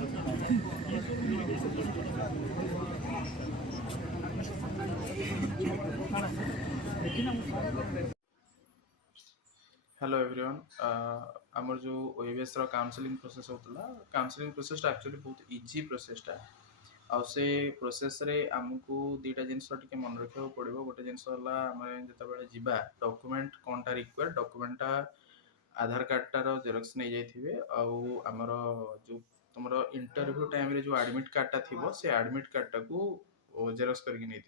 hello everyone आमर जो ओएबीएस रो counselling process होतला काउंसलिंग प्रोसेस एक्चुअली बहुत इजी प्रोसेसटा आउ से प्रोसेस रे हमको दीटा जिनस टिके मन रखा पड़ो गोटे जिनस आम जो जीवा डॉक्यूमेंट कौनटा रिक्वायर डॉक्यूमेंटा आधार कार्डटार जेरक्स नहीं जाइए आमर जो तुम इंटरव्यू टाइम रे जो एडमिट कार्डटा थी से एडमिट कार्डटा को जेरक्स करके नहीं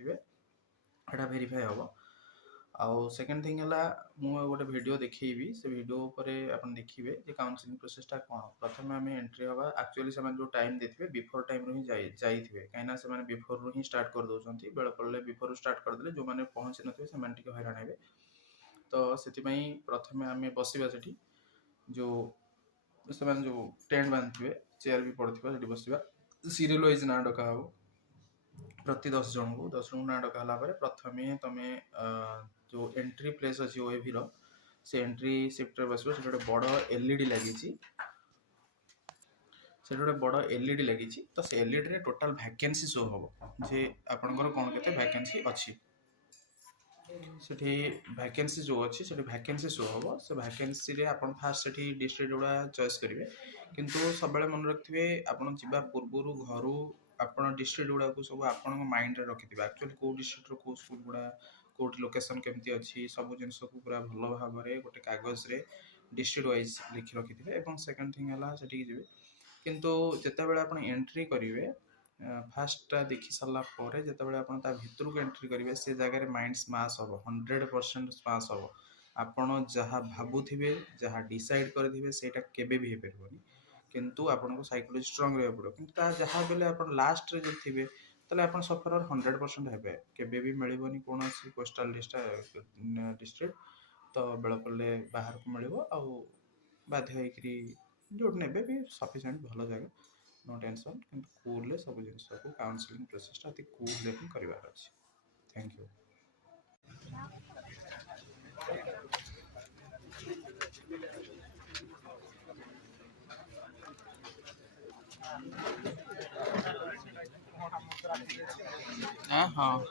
वेरीफाई हम आउ सेकेंड थिंग है मुझे गोटे वीडियो देखी से वीडियो पर अपन देखिए जे काउंसलिंग प्रोसेसटा कौन प्रथम आम एंट्री हवा एक्चुअली से जो टाइम देते बिफोर टाइम रू ही जाइए कहीं बिफोर रू ही स्टार्ट कर दौरान बेले पड़े बिफोर स्टार्ट करदे जो मैंने पहुँची थे से हईराण हे तो से प्रथम आम बसवा से जो से जो टेंट बांधे चेयर भी पड़े बसवा सीरियल वाइज ना डका हम प्रति 10 जन को ना डका प्रथम तुम जो एंट्री प्लेस अच्छी ओएवी रो से एंट्री शिफ्ट बस गोटे बड़ एलईडी लगी से गोटे बड़ एलईडी लगी तो से एलईडी रे टोटल वैकेंसी शो हम जे आपंकर कौन के वैकेंसी अच्छी सेठी वैकेंसी जो अच्छी से वैकेंसी शो हम से वैकेंसी रे आपन फास्ट से डिस्ट्रिक्ट गुड़ा चॉइस करेंगे किंतु सब मन रखिए आपन जीवा पूर्व घर आपन डिस्ट्रिक्ट गुड़ा को सब आपण माइंड रे रखिथे एक्चुअली को डिस्ट्रिक्ट को स्कूल गुड़ा कोट लोकेशन केमती अच्छी सब जिनस को पूरा भल भाव में गोटे कागज रे डिस्ट्रिक्ट वाइज लिखि रखिथे एवं सेकंड थिंग है सेठी जीवे किंतु जेतेबेले आपण एंट्री करिवे फास्टा देखि सारा पर जितेबाला आप भितर को एंट्री करेंगे से जगह माइंड स्माश हम 100% स्माश हम आपण जहाँ भावुवे जहाँ डिसाइड करेंगे से केवे भी हो पारबनी किंतु आपन को साइकोलॉजी स्ट्रांग रहा पड़ो कि जहाँ बेले आप लास्ट रे जो थे ताले आप सफर 100% हेबे केबे भी मिलबनी कौन कोस्टल डिस्ट्रिक्ट तो बेले पड़े बाहर को मिल बाध्य होकरी जो ने भी सफिशिएंट भल जगह नो टेंशन किंतु कूल सब जिन को काउंसलिंग प्रोसेसटा अति कूल ही करार अच्छे थैंक यू हाँ